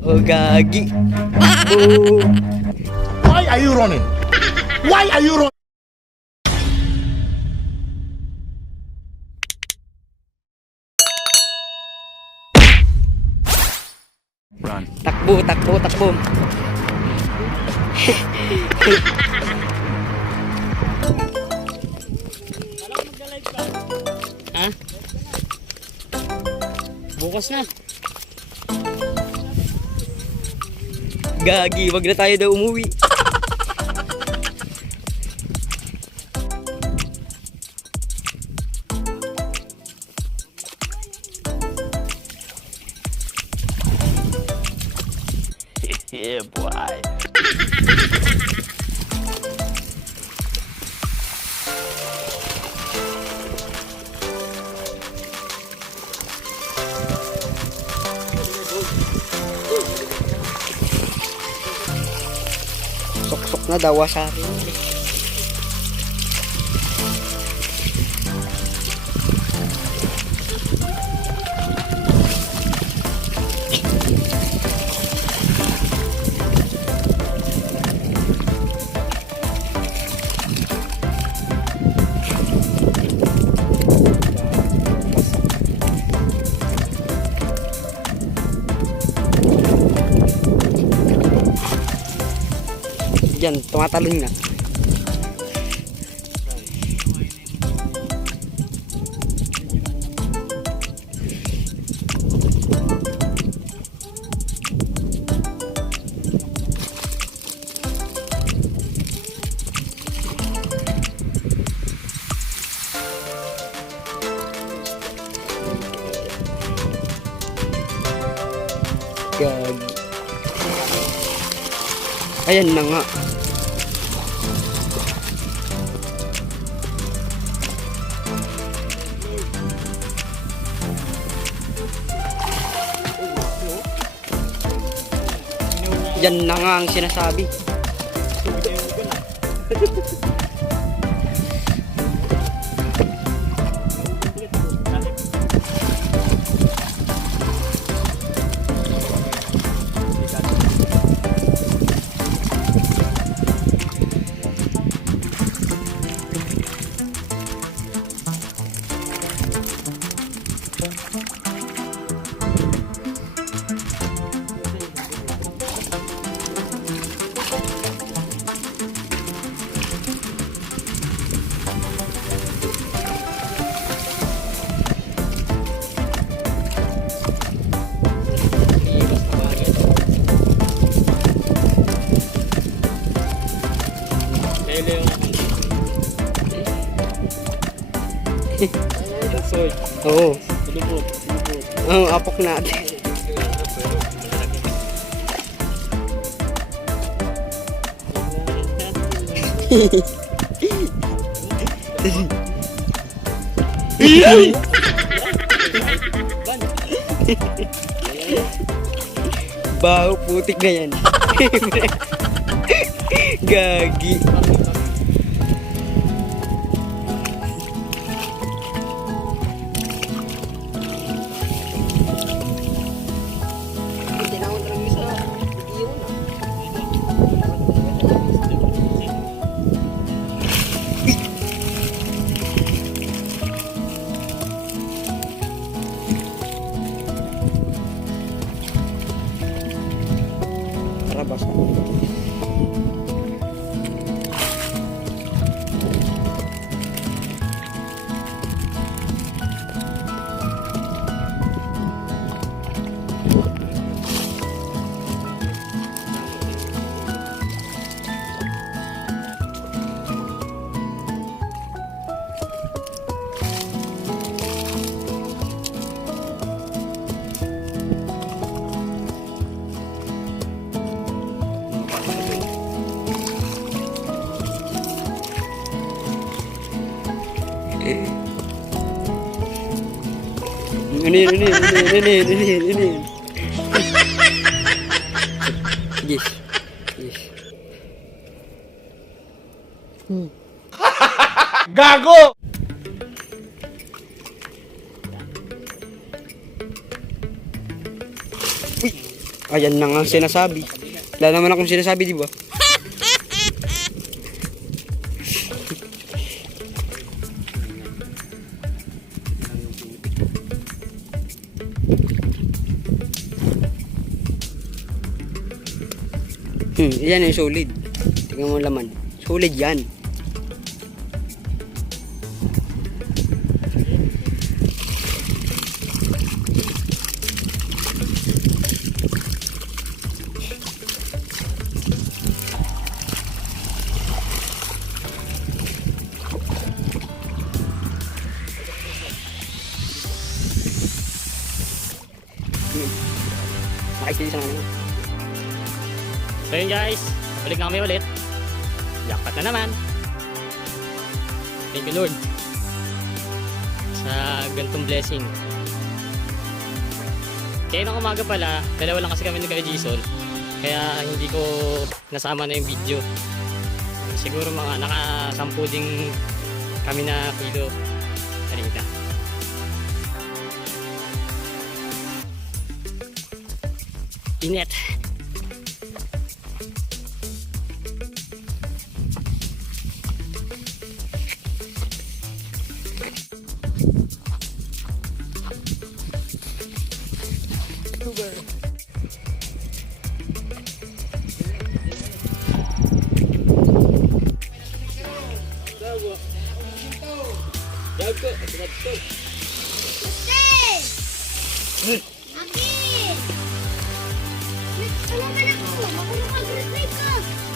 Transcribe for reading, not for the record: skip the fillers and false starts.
Oh, gagi. Oh. Why are you running? Why are you running? Run. Takbo, takbo, takbo. Ha? Bukas na. Gagi, wag na tayo daw umuwi. Yeah, boy. Sok-sok na daw sa akin. Yan, tumatalon na. Gagi. Ayan na nga. Yan na nga ang sinasabi. Oo. Oo, apok natin. Baho, putik na yan. Gagi. Tara, basta. Ini. Yes. Gago! Uy, Ayan na nga ang sinasabi. Wala naman akong sinasabi, di ba? Yan yung solid. Tingnan mo laman. Solid yan. Nakikita sa naman. So yun guys, balik na kami ulit. Jackpot na naman. Thank you Lord sa gantong blessing. Kaya nung umaga pala, dalawa lang kasi kami ni Kuya Jason, kaya hindi ko nasama na yung video. Siguro mga naka-10 ding kami na kilo. Kanina. Init. Akin! Tulungan ako! Makulong ka! Break ka!